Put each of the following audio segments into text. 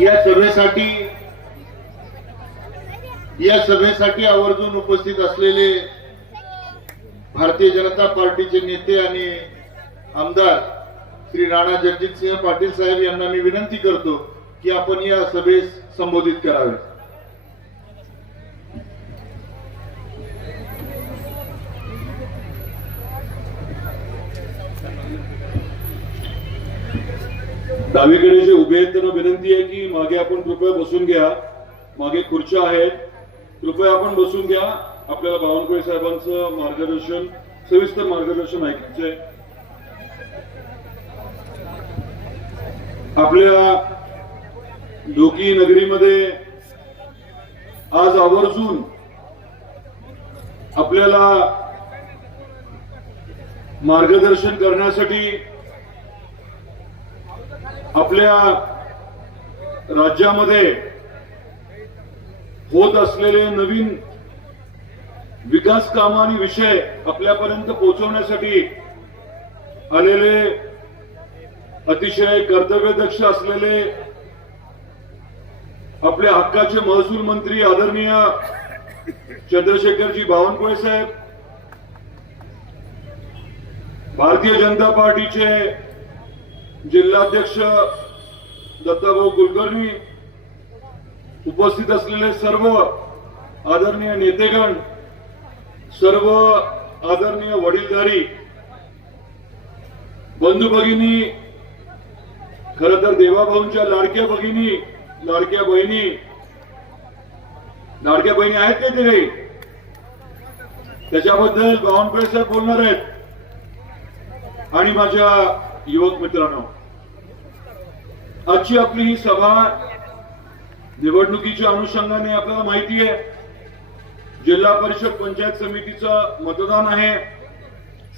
या सभेसाठी आवर्जून उपस्थित असलेले भारतीय जनता पार्टीचे नेते आणि आमदार श्री राणा जगजितसिंह पाटील साहेब यांना मी विनंती करतो की आपण या सभेस संबोधित करावे. डावीकडे जे उभे आहेत त्यांना विनंती आहे की मागे आपण कृपया बसून घ्या. मागे खुर्च्या आहेत, कृपया आपण बसून घ्या. आपल्याला बावनकुळे साहेबांचं मार्गदर्शन, सविस्तर मार्गदर्शन ऐकायचंय. आपल्या डोकी नगरीमध्ये आज आवर्जून आपल्याला मार्गदर्शन करण्यासाठी आपल्या राज्यामध्ये होत असलेले नवीन विकास कामं आणि विषय आपल्यापर्यंत पोहोचवण्यासाठी आलेले अतिशय कर्तव्यदक्ष असलेले आपल्या हक्काचे महसूल मंत्री आदरणीय चंद्रशेखरजी बावनकुळे साहेब, भारतीय जनता पार्टीचे जिल्हाध्यक्ष दत्ताभाऊ कुलकर्णी, उपस्थित असलेले सर्व आदरणीय नेतेगण, सर्व आदरणीय वडीलधारी बंधू भगिनी, खरं तर देवाभाऊंच्या लाडक्या भगिनी, लाडक्या बहिणी आहेत का तरी? त्याच्याबद्दल बावनकुळे साहेब बोलणार आहेत. आणि माझ्या युवक मित्रांनो, आजची आपली ही सभा निवडणुकीच्या अनुषंगाने आपल्याला माहिती आहे, जिल्हा परिषद पंचायत समितीचं मतदान आहे.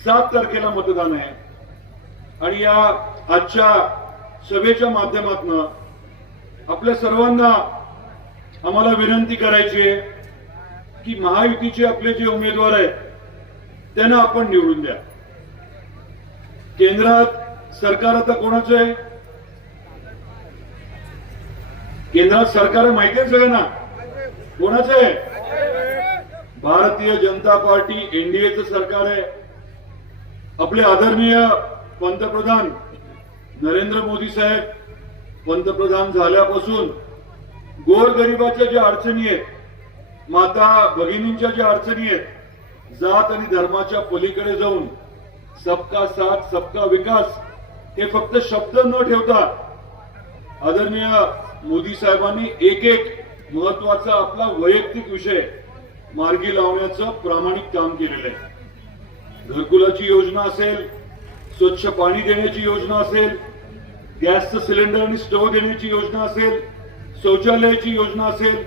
7 तारखेला मतदान आहे. आणि या आजच्या सभेच्या माध्यमातून आपल्या सर्वांना आम्हाला विनंती करायची आहे की महायुतीचे आपले जे उमेदवार आहेत त्यांना आपण निवडून द्या. केंद्रात सरकार आता कोणाचं आहे? केंद्रात सरकार माहिती आहे सगळ्यांना कोणाचं आहे? भारतीय जनता पार्टी एनडीएचं सरकार आहे. आपले आदरणीय पंतप्रधान नरेंद्र मोदी साहेब पंतप्रधान झाल्यापासून गोरगरिबाच्या ज्या अडचणी आहेत, माता भगिनींच्या ज्या अडचणी आहेत, जात आणि धर्माच्या पलीकडे जाऊन सबका साथ सबका विकास हे फक्त शब्द न ठेवता आदरणीय मोदी साहेबांनी एक महत्वाचा आपला वैयक्तिक विषय मार्गी लावण्याचं प्रामाणिक काम केलेलं आहे. घरकुलाची योजना असेल, स्वच्छ पाणी देण्याची योजना असेल, गॅसचं सिलेंडर आणि स्टोव्ह देण्याची योजना असेल, शौचालयाची योजना असेल,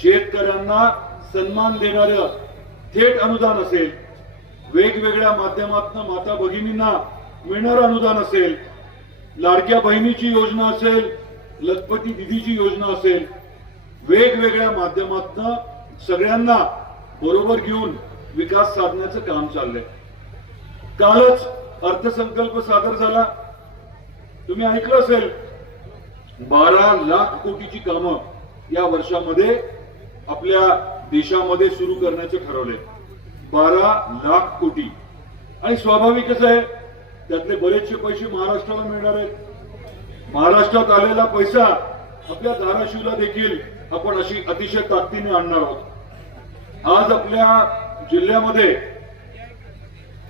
शेतकऱ्यांना सन्मान देणारं थेट अनुदान असेल, वेगवेगळ्या माध्यमातून माता भगिनींना मिळणारं अनुदान असेल, लाडक्या बहिणीची योजना असेल, लखपती दिदीची योजना असेल, वेगवेगळ्या माध्यमातून सगळ्यांना बरोबर घेऊन विकास साधण्याचं काम चाललंय. कालच अर्थसंकल्प सादर झाला. तुम्ही ऐकलं असेल, 12 लाख कोटीची कामं या वर्षामध्ये आपल्या देशामध्ये सुरू करण्याचे ठरवले. 12 लाख कोटी. आणि स्वाभाविकच आहे, त्यातले बरेचसे पैसे महाराष्ट्राला मिळणार आहेत. महाराष्ट्रात आलेला पैसा आपल्या धाराशिवला देखील आपण अशी अतिशय ताकदीने आणणार आहोत. आज आपल्या जिल्ह्यामध्ये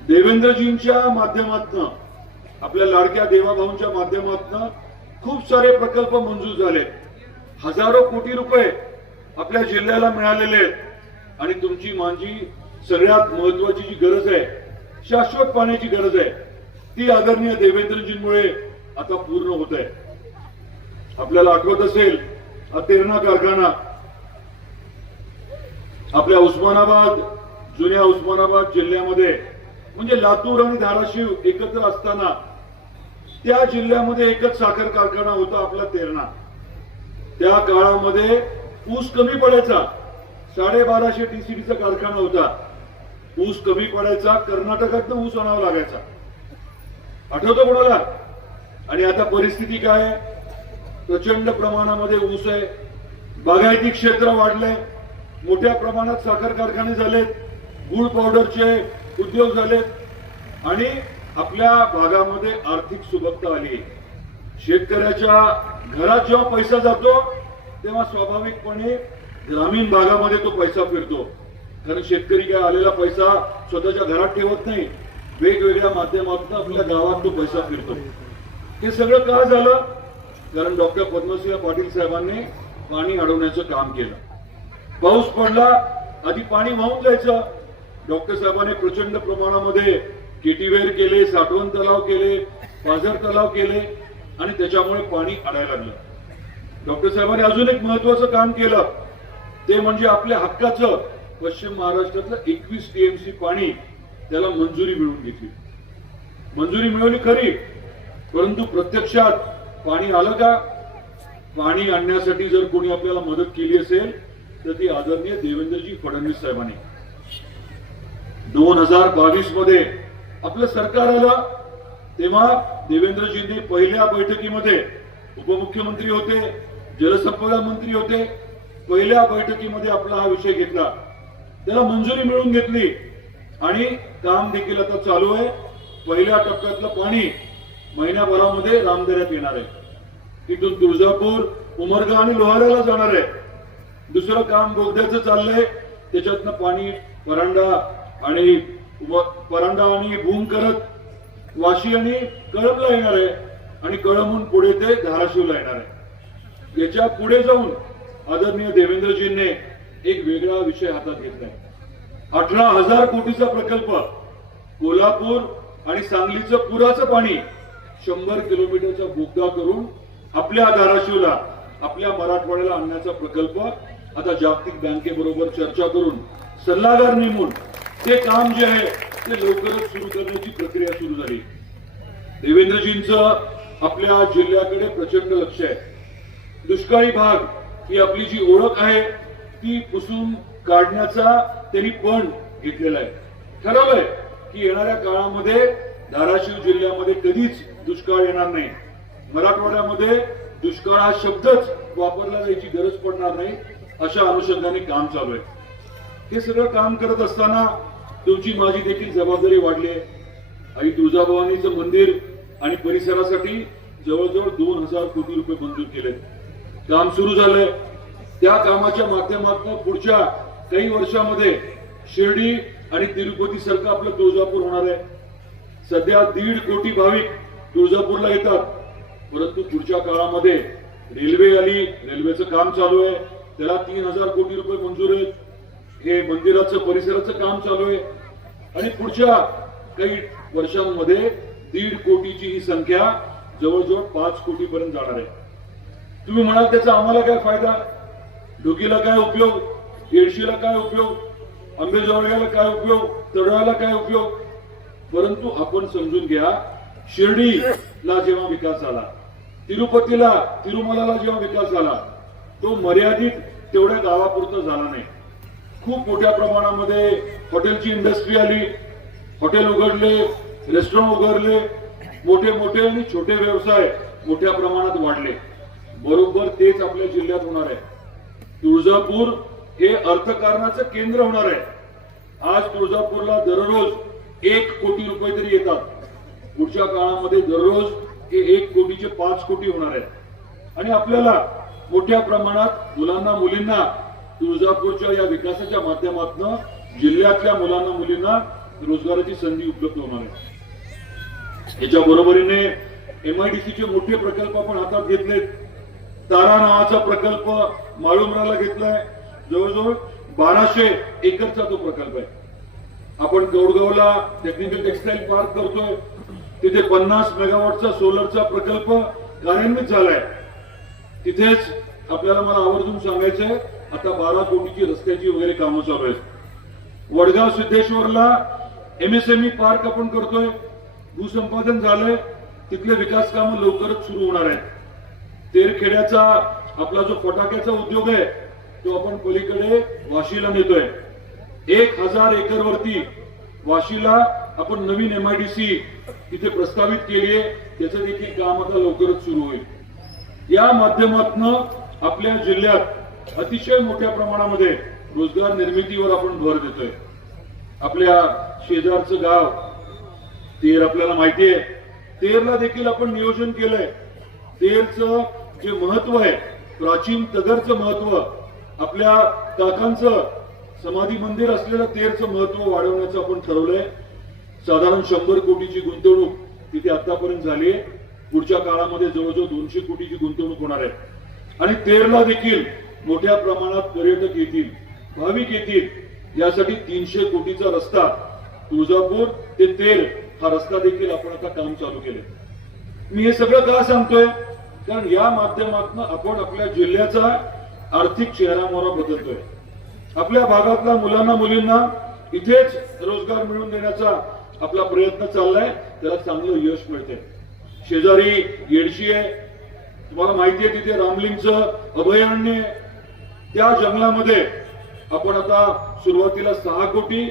देवेंद्रजींच्या माध्यमातून, आपल्या लाडक्या देवाभाऊंच्या माध्यमातून खूप सारे प्रकल्प मंजूर झाले. हजारो कोटी रुपये आपल्या जिल्ह्याला मिळालेले आहेत. आणि तुमची माझी सगळ्यात महत्वाची जी गरज आहे, शाश्वत पाण्याची गरज आहे, ती आदरणीय देवेंद्रजींमुळे आता पूर्ण होत आहे. आपल्याला आठवत असेल, हा तेरणा कारखाना आपल्या उस्मानाबाद, जुन्या उस्मानाबाद जिल्ह्यामध्ये, म्हणजे लातूर आणि धाराशिव एकत्र असताना त्या जिल्ह्यामध्ये एकच साखर कारखाना होता आपला तेरणा. त्या काळामध्ये ऊस कमी पडायचा. 1250 टीसीडीचा कारखाना होता. ऊस कमी पडायचा, कर्नाटकातनं ऊस आणावा लागायचा. आठवतं कोणाला? आणि आता परिस्थिती काय आहे? प्रचंड प्रमाणामध्ये ऊस आहे, बागायती क्षेत्र वाढलंय, मोठ्या प्रमाणात साखर कारखाने झालेत, गुळ पावडरचे उद्योग झालेत आणि आपल्या भागामध्ये आर्थिक सुबत्ता आली. शेतकऱ्याच्या घरात जेव्हा पैसा जातो तेव्हा स्वाभाविकपणे ग्रामीण भागामध्ये तो पैसा फिरतो. कारण शेतकरी काय आलेला पैसा स्वतःच्या घरात ठेवत नाही, वेगवेगळ्या माध्यमातून आपल्या गावात तो पैसा फिरतो. हे सगळं का झालं? कारण डॉक्टर पद्मसिंह पाटील साहेबांनी पाणी अडवण्याचं काम केलं. पाऊस पडला, आधी पाणी वाहून जायचं. डॉक्टर साहेबांनी प्रचंड प्रमाणामध्ये केटीवेर केले, साठवण तलाव केले, पाझर तलाव केले आणि त्याच्यामुळे पाणी अडायला लागलं. डॉक्टर साहेबांनी अजून एक महत्वाचं काम केलं, ते म्हणजे आपल्या हक्काचं पश्चिम महाराष्ट्रातलं 21 टीएमसी पाणी त्याला मंजुरी मिळवून घेतली. मंजुरी मिळवली खरी, परंतु प्रत्यक्षात पाणी आलं का? पाणी आणण्यासाठी जर कोणी आपल्याला मदत केली असेल तर ती आदरणीय देवेंद्रजी फडणवीस साहेबांनी. 2022 मध्ये आपलं सरकार आलं तेव्हा देवेंद्रजींनी पहिल्या बैठकीमध्ये, उपमुख्यमंत्री होते, जलसंपदा मंत्री होते, पहिल्या बैठकीमध्ये आपला हा विषय घेतला, त्याला मंजुरी मिळवून घेतली आणि काम देखील आता चालू आहे. पहिल्या टप्प्यातलं पाणी महिन्याभरामध्ये रामदऱ्यात येणार आहे. तिथून तुळजापूर, उमरगा आणि लोहाऱ्याला जाणार आहे. दुसरं काम बोगद्याचं चाललंय, त्याच्यातनं पाणी परांडा आणि भूम करत वाशी आणि कळंबला येणार आहे आणि कळंबून पुढे ते धाराशिवला येणार आहे. याच्या पुढे जाऊन आदरणीय देवेंद्रजींनी एक वेगळा विषय हातात घेतलाय. 18,000 कोटीचा प्रकल्प, कोल्हापूर आणि सांगलीचं पुराचं पाणी 100 किलोमीटरचा बोगदा करून आपल्या धाराशिवला, आपल्या मराठवाड्याला आणण्याचा प्रकल्प आता जागतिक बँकेबरोबर चर्चा करून सल्लागार नेमून ते काम जे आहे ते लवकरच सुरू करण्याची प्रक्रिया सुरू झाली. देवेंद्रजींचं आपल्या जिल्ह्याकडे प्रचंड लक्ष आहे. दुष्काळी भाग ही आपली जी ओळख आहे ती पुसून काढण्याचा त्यांनी पण घेतलेला आहे. ठरवलंय की येणाऱ्या काळामध्ये धाराशिव जिल्ह्यामध्ये कधीच दुष्काळ येणार नाही. मराठवाड्यामध्ये दुष्काळ हा शब्दच वापरला जायची गरज पडणार नाही, अशा अनुषंगाने काम चालू आहे. हे सगळं काम करत असताना तुमची माझी देखील जबाबदारी वाढली आहे. आई तुळजाभवानीचं मंदिर आणि परिसरासाठी जवळजवळ 2,000 कोटी रुपये मंजूर केले. काम सुरू झालंय. त्या कामाच्या माध्यमातून पुढच्या काही वर्षामध्ये शिर्डी आणि तिरुपती सारखं आपलं तुळजापूर होणार आहे. सध्या 1.5 कोटी भाविक तुळजापूरला येतात, परंतु पुढच्या काळामध्ये रेल्वे आली, रेल्वेचं काम चालू आहे, त्याला 3,000 कोटी रुपये मंजूर आहेत. हे मंदिराचं परिसराचं काम चालू आहे आणि पुढच्या काही वर्षांमध्ये 1.5 कोटीची ही संख्या जवळजवळ 5 कोटीपर्यंत जाणार आहे. तुम्ही म्हणाल त्याचा आम्हाला काय फायदा? ढोकीला काय उपयोग, येडशीला काय उपयोग, अंबेजोगाईला काय उपयोग, तळाला काय उपयोग? परंतु आपण समजून घ्या, शिर्डीला जेव्हा विकास झाला, तिरुपतीला, तिरुमलाला जेव्हा विकास झाला, तो मर्यादित तेवढ्या गावापुरता झाला नाही. खूप मोठ्या प्रमाणामध्ये हॉटेलची इंडस्ट्री आली, हॉटेल उघडले, रेस्टॉरंट उघडले, मोठे मोठे आणि छोटे व्यवसाय मोठ्या प्रमाणात वाढले. बरोबर तेच आपल्या जिल्ह्यात होणार आहे. तुळजापूर हे अर्थकारणाचं केंद्र होणार आहे. आज तुळजापूरला दररोज 1 कोटी रुपये तरी येतात. पुढच्या काळामध्ये दररोज हे 1 कोटीचे 5 कोटी होणार आहेत आणि आपल्याला मोठ्या प्रमाणात मुलांना, मुलींना तुळजापूरच्या या विकासाच्या माध्यमातून जिल्ह्यातल्या मुलांना, मुलींना रोजगाराची संधी उपलब्ध होणार आहे. याच्या बरोबरीने MIDCचे मोठे प्रकल्प आपण हातात घेतलेत. तारा नावाचा प्रकल्प माळुंबराला घेतलाय, जवळजवळ 1200 एकरचा तो प्रकल्प आहे. आपण कौडगावला टेक्निकल टेक्सटाईल पार्क करतोय, तिथे 50 मेगावॉटचा सोलरचा प्रकल्प कार्यान्वित झालाय. तिथेच आपल्याला मला आवर्जून सांगायचंय, आता 12 कोटीची रस्त्याची वगैरे कामं चालू आहेत. वडगाव सिद्धेश्वरला MSME पार्क आपण करतोय, भूसंपादन झालंय, तिथले विकास कामं लवकरच सुरू होणार आहेत. तेरखेड्याचा आपला जो फटाक्याचा उद्योग आहे तो आपण पलीकडे वाशीला नेतोय. 1000 एकरवरती वाशीला आपण नवीन MIDC तिथे प्रस्तावित केली आहे, त्याचं देखील काम आता लवकरच सुरू होईल. या माध्यमातून आपल्या जिल्ह्यात अतिशय मोठ्या प्रमाणामध्ये रोजगार निर्मितीवर आपण भर देतोय. आपल्या शेजारचं गाव तेर आपल्याला माहिती आहे. तेरला देखील आपण नियोजन केलंय. तेरचं जे महत्व आहे, प्राचीन तगरचं महत्व, आपल्या काकांचं समाधी मंदिर असलेलं तेरचं महत्व वाढवण्याचं आपण ठरवलंय. साधारण 100 कोटीची गुंतवणूक तिथे आतापर्यंत झाली आहे. पुढच्या काळामध्ये जवळजवळ 200 कोटीची गुंतवणूक होणार आहे. आणि तेरला देखील मोठ्या प्रमाणात पर्यटक येतील, भाविक येतील. यासाठी 300 कोटीचा रस्ता तुळजापूर ते तेर हा रस्ता देखील आपण आता काम चालू केले. मी हे सगळं का सांगतोय? कारण या माध्यमातून आपण आपल्या जिल्ह्याचा आर्थिक चेहरामोहरा बदलतोय. आपल्या भागातल्या मुलांना मुलींना इथेच रोजगार मिळवून देण्याचा आपला प्रयत्न चाललाय. त्याला चांगलं यश मिळते. शेजारी येडशी आहे, तुम्हाला माहिती आहे, तिथे रामलिंगचं अभयारण्य आहे. त्या जंगलामध्ये आपण आता सुरुवातीला 6 कोटी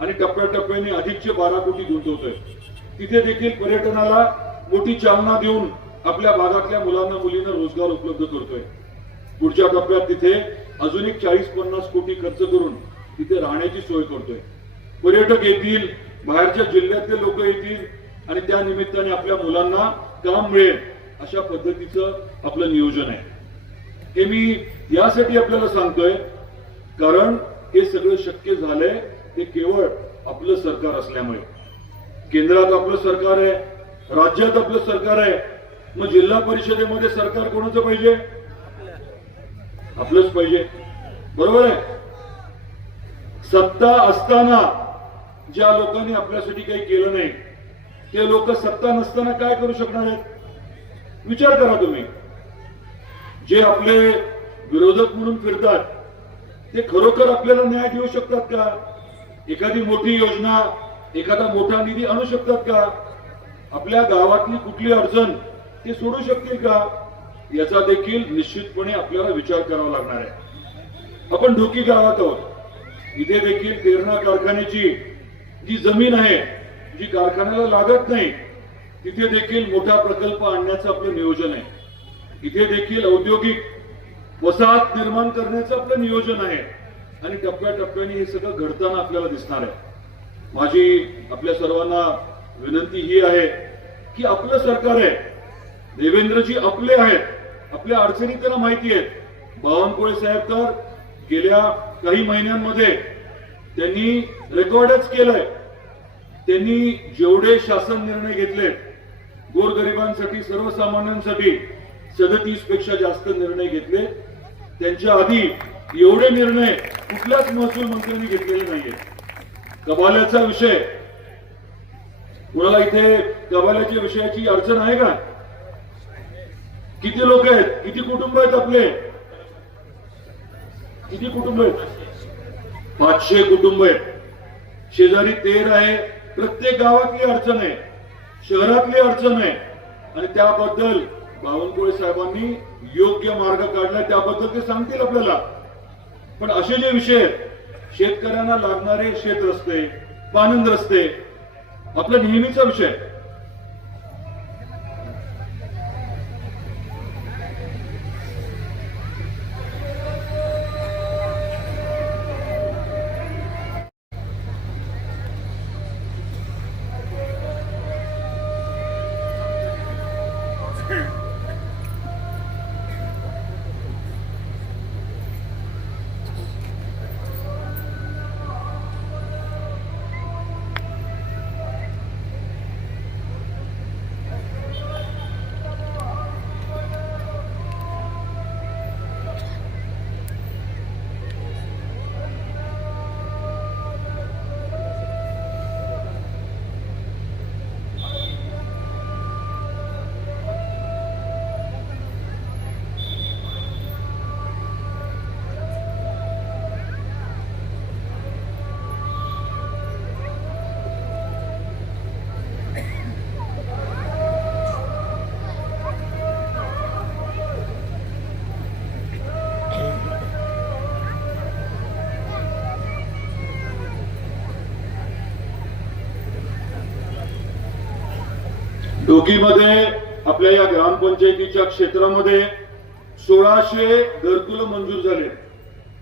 आणि टप्प्याटप्प्याने अधिकचे 12 कोटी गुंतवतोय. तिथे देखील पर्यटनाला मोठी चालना देऊन आपल्या भागातल्या मुलांना मुलींना रोजगार उपलब्ध करतोय. पुढच्या टप्प्यात तिथे अजून एक 40-50 कोटी खर्च करून तिथे राहण्याची सोय करतोय. पर्यटक येतील, बाहेरच्या जिल्ह्यातले लोक येतील आणि त्या निमित्ताने आपल्या मुलांना काम मिळेल अशा पद्धतीचं आपलं नियोजन आहे. हे मी यासाठी आपल्याला सांगतोय कारण हे सगळं शक्य झालंय ते केवळ आपलं सरकार असल्यामुळे. केंद्रात आपलं सरकार आहे, राज्यात आपलं सरकार आहे. मग जिल्हा परिषदेमध्ये सरकार कोणाचं पाहिजे? आपलंच पाहिजे. बरोबर आहे. सत्ता असताना ज्या लोकांनी आपल्यासाठी काही केलं नाही ते लोक सत्ता नसताना काय करू शकणार आहेत? विचार करा तुम्ही. जे आपले विरोधक म्हणून फिरतात ते खरोखर आपल्याला न्याय देऊ शकतात का? एखादी मोठी योजना, एखादा मोठा निधी आणू शकतात का? आपल्या गावातली कुठली अडचण ते सोडू शकतील का? याचा देखील निश्चितपणे आपल्याला विचार करावा लागणार आहे. आपण ढोकी गावात आहोत. इथे देखील पेरणा कारखान्याची जी जमीन आहे, जी कारखान्याला लागत नाही, तिथे देखील मोठा प्रकल्प आणण्याचं आपलं नियोजन आहे. इथे देखील औद्योगिक वसाहत निर्माण करण्याचं आपलं नियोजन आहे. आणि टप्प्याटप्प्याने हे सगळं घडताना आपल्याला दिसणार आहे. माझी आपल्या सर्वांना विनंती ही आहे की आपलं सरकार आहे, देवेंद्रजी आपले आहेत, आपल्या अडचणी त्यांना माहिती आहेत. बावनकुळे साहेब तर गेल्या काही महिन्यांमध्ये त्यांनी रेकॉर्डच केलंय. त्यांनी जेवढे शासन निर्णय घेतलेत गोरगरिबांसाठी, सर्वसामान्यांसाठी 37 पेक्षा जास्त निर्णय घेतले. त्यांच्या आधी एवढे निर्णय कुठल्याच महसूल मंत्र्यांनी घेतलेले नाहीये. कबाल्याचा विषय, कुणाला इथे कबाल्याच्या विषयाची अडचण आहे का? किती लोक आहेत? किती कुटुंब आहेत आपले? किती कुटुंब आहेत? 500 कुटुंब आहेत. शेजारी तेर आहे. प्रत्येक गावातली अडचण आहे, शहरातली अडचण आहे. आणि त्याबद्दल बावनकुळे साहेबांनी योग्य मार्ग काढलाय. त्याबद्दल ते सांगतील आपल्याला. पण असे जे विषय आहेत, शेतकऱ्यांना लागणारे शेत रस्ते, पाणंद रस्ते, आपला नेहमीचा विषय. डोकीमध्ये आपल्या या ग्रामपंचायतीच्या क्षेत्रामध्ये 1600 घरकुलं मंजूर झाले.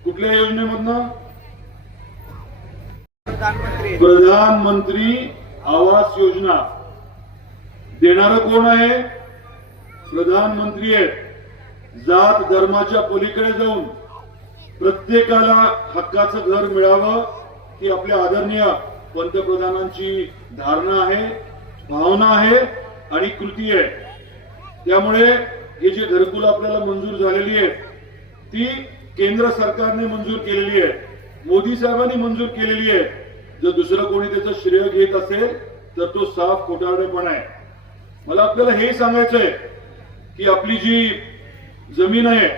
कुठल्या योजनेमधनं? प्रधानमंत्री आवास योजना. देणारं कोण आहे? प्रधानमंत्री आहेत. जात धर्माच्या पलीकडे जाऊन प्रत्येकाला हक्काचं घर मिळावं ही आपल्या आदरणीय पंतप्रधानांची धारणा आहे, भावना आहे आणि कृती आहे. त्यामुळे हे जे घरकुलं आपल्याला मंजूर झालेली आहेत ती केंद्र सरकारने मंजूर केलेली आहे, मोदी साहेबांनी मंजूर केलेली आहे. जर दुसरं कोणी त्याचं श्रेय घेत असेल तर तो साफ खोटारडेपणा आहे. मला आपल्याला हे सांगायचंय की आपली जी जमीन आहे,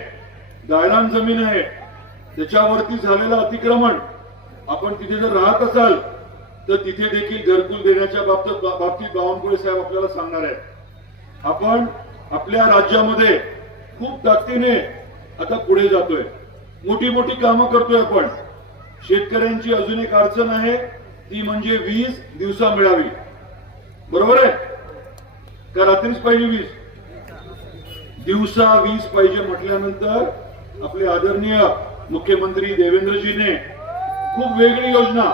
गायरान जमीन आहे, त्याच्यावरती झालेलं अतिक्रमण, आपण तिथे जर राहत असाल तर तिथे देखील घरकुल देण्याच्या बाबतीत बावनकुळे साहेब आपल्याला सांगणार आहेत. आपण आपल्या राज्यामध्ये खूप ताकदीने आता पुढे जातोय, मोठी मोठी कामं करतोय आपण. शेतकऱ्यांची अजून एक अडचण आहे ती म्हणजे वीज दिवसा मिळावी. बरोबर आहे का? रात्रीच पाहिजे वीज? दिवसा वीज पाहिजे म्हटल्यानंतर आपले आदरणीय मुख्यमंत्री देवेंद्रजीने खूप वेगळी योजना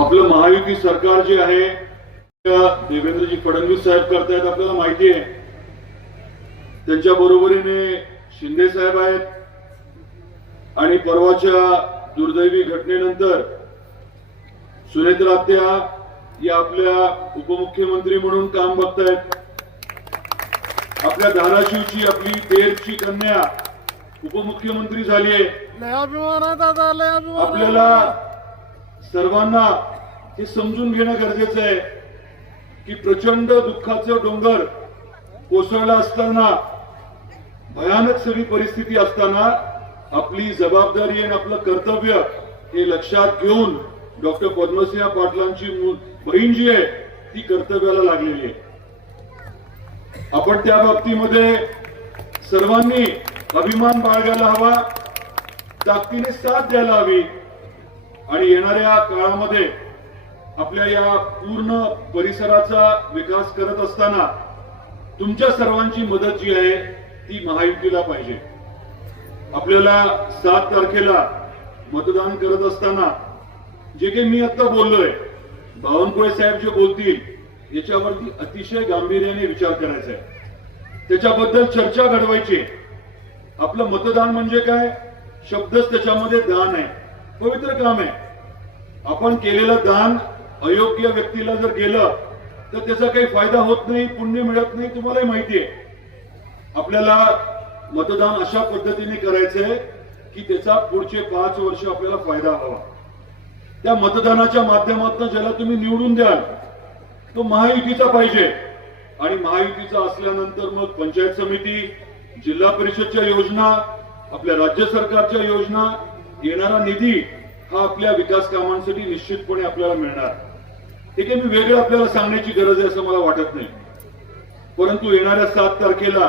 आपलं महायुती सरकार जे आहे देवेंद्रजी फडणवीस साहेब करतायत आपल्याला माहिती आहे. त्यांच्या बरोबरीने शिंदे साहेब आहेत आणि परवाच्या दुर्दैवी घटनेनंतर सुनेत्रा आत्या या आपल्या उपमुख्यमंत्री म्हणून काम बघतायत. आपल्या धाराशिवची आपली तेरची कन्या उपमुख्यमंत्री झाली आहे. आपल्याला सर्वांना हे समजून घेणं गरजेचं आहे की प्रचंड दुःखाचं डोंगर कोसळला असताना, भयानक सगळी परिस्थिती असताना आपली जबाबदारी आणि आपलं कर्तव्य हे लक्षात घेऊन डॉक्टर पद्मसिंह पाटलांची बहीण जी आहे ती कर्तव्याला लागलेली आहे. आपण त्या बाबतीमध्ये सर्वांनी अभिमान बाळगायला हवा, ताकदीने साथ द्यायला हवी आणि येणाऱ्या काळामध्ये आपल्या या पूर्ण परिसराचा विकास करत असताना तुमच्या सर्वांची मदत जी आहे ती महायुतीला पाहिजे. आपल्याला 7 तारखेला मतदान करत असताना जे काही मी आता बोललोय, बावनकुळे साहेब जे बोलतील याच्यावरती अतिशय गांभीर्याने विचार करायचा आहे, त्याच्याबद्दल चर्चा घडवायची. आपलं मतदान म्हणजे काय? शब्दच त्याच्यामध्ये दान आहे, पवित्र काम आहे. आपण केलेलं दान अयोग्य व्यक्तीला जर गेलं तर त्याचा काही फायदा होत नाही, पुण्य मिळत नाही, तुम्हालाही माहिती आहे. आपल्याला मतदान अशा पद्धतीने करायचंय की त्याचा पुढचे 5 वर्ष आपल्याला फायदा व्हावा. त्या मतदानाच्या माध्यमातून ज्याला तुम्ही निवडून द्याल तो महायुतीचा पाहिजे. आणि महायुतीचा असल्यानंतर मग पंचायत समिती, जिल्हा परिषदच्या योजना, आपल्या राज्य सरकारच्या योजना, येणारा निधी हा आपल्या विकास कामांसाठी निश्चितपणे आपल्याला मिळणार. हे काही मी वेगळं आपल्याला सांगण्याची गरज आहे असं मला वाटत नाही. परंतु येणाऱ्या 7 तारखेला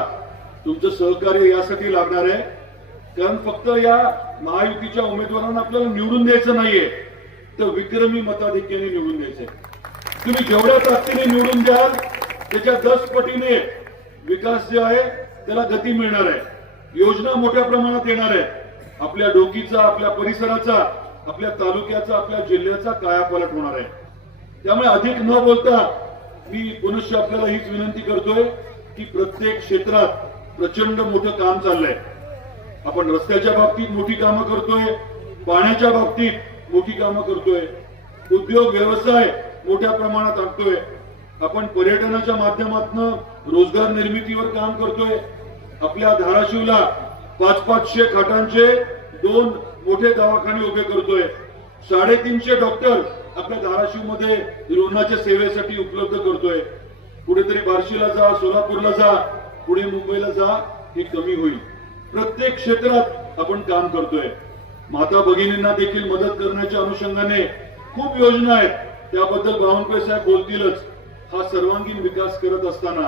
तुमचं सहकार्य यासाठी लागणार आहे, कारण फक्त या महायुतीच्या उमेदवारांना आपल्याला निवडून द्यायचं नाहीये, तर विक्रमी मताधिक्याने निवडून द्यायचंय. तुम्ही जेवढ्या ताकदीने निवडून द्याल त्याच्या 10 पटीने विकास जे आहे त्याला गती मिळणार आहे. योजना मोठ्या प्रमाणात येणार आहे. आपल्या डोकीचा, आपल्या परिसराचा, आपल्या तालुक्याचा, आपल्या जिल्ह्याचा कायापालट होणार आहे. त्यामुळे अधिक न बोलता मी पुनश्च आपल्याला हीच विनंती करतोय की प्रत्येक क्षेत्रात प्रचंड मोठं काम चाललंय. आपण रस्त्याच्या बाबतीत मोठी कामं करतोय, पाण्याच्या बाबतीत मोठी कामं करतोय, उद्योग व्यवसाय मोठ्या प्रमाणात आणतोय, आपण पर्यटनाच्या माध्यमातून रोजगार निर्मितीवर काम करतोय. आपल्या धाराशिवला 500 खाटांचे 2 मोठे दवाखाने उभे करतोय. 350 डॉक्टर आपल्या धाराशिवमध्ये रुग्णाच्या सेवेसाठी उपलब्ध करतोय. कुठेतरी बार्शीला जा, सोलापूरला जा, पुणे मुंबईला जा, हे कमी होईल. प्रत्येक क्षेत्रात आपण काम करतोय. माता भगिनींना देखील मदत करण्याच्या अनुषंगाने खूप योजना आहेत, त्याबद्दल बावनकुळे साहेब बोलतीलच. हा सर्वांगीण विकास करत असताना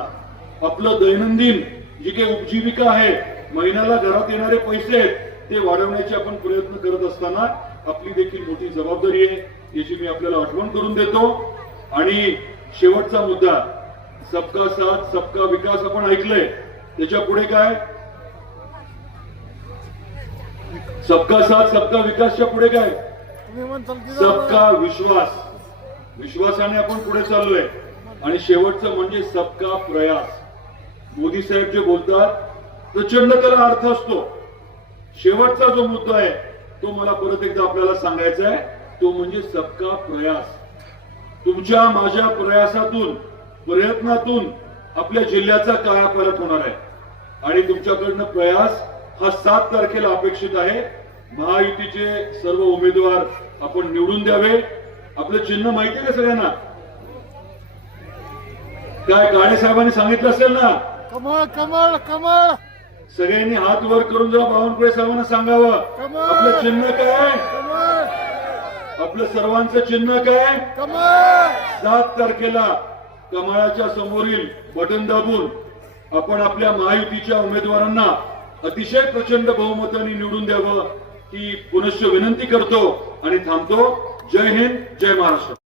आपलं दैनंदिन जी काही उपजीविका आहे, महिन्याला घरात येणारे पैसे आहेत ते वाढवण्याचे आपण प्रयत्न करत असताना आपली देखील मोठी जबाबदारी आहे, याची मी आपल्याला आठवण करून देतो. आणि शेवटचा मुद्दा, सबका साथ सबका विकास आपण ऐकलंय. त्याच्या पुढे काय? सबका साथ सबका विकासच्या पुढे काय? सबका विश्वास. विश्वासाने आपण पुढे चाललोय. आणि शेवटचं म्हणजे सबका प्रयास. मोदी साहेब जे बोलतात प्रचंड त्याला अर्थ असतो. शेवटचा जो मुद्दा आहे तो मला परत एकदा आपल्याला सांगायचा आहे, तो म्हणजे सबका प्रयास. तुमच्या माझ्या प्रयासातून, प्रयत्नातून आपल्या जिल्ह्याचा कायापालट होणार आहे. आणि तुमच्याकडनं प्रयास हा 7 तारखेला अपेक्षित आहे. महायुतीचे सर्व उमेदवार आपण निवडून द्यावे. आपलं चिन्ह माहिती आहे का सगळ्यांना? काय काळे साहेबांनी सांगितलं असेल ना? कमळ कमळ कमळ. सगळ्यांनी हात वर करून जरा बावनकुळे साहेबांना सांगावं, आपलं चिन्ह काय? आपलं सर्वांचं चिन्ह काय? कमळ. 7 तारखेला कमळाच्या समोरील बटन दाबून आपण आपल्या महायुतीच्या उमेदवारांना अतिशय प्रचंड बहुमताने निवडून द्यावं ही पुनश्च विनंती करतो आणि थांबतो. जय हिंद, जय महाराष्ट्र.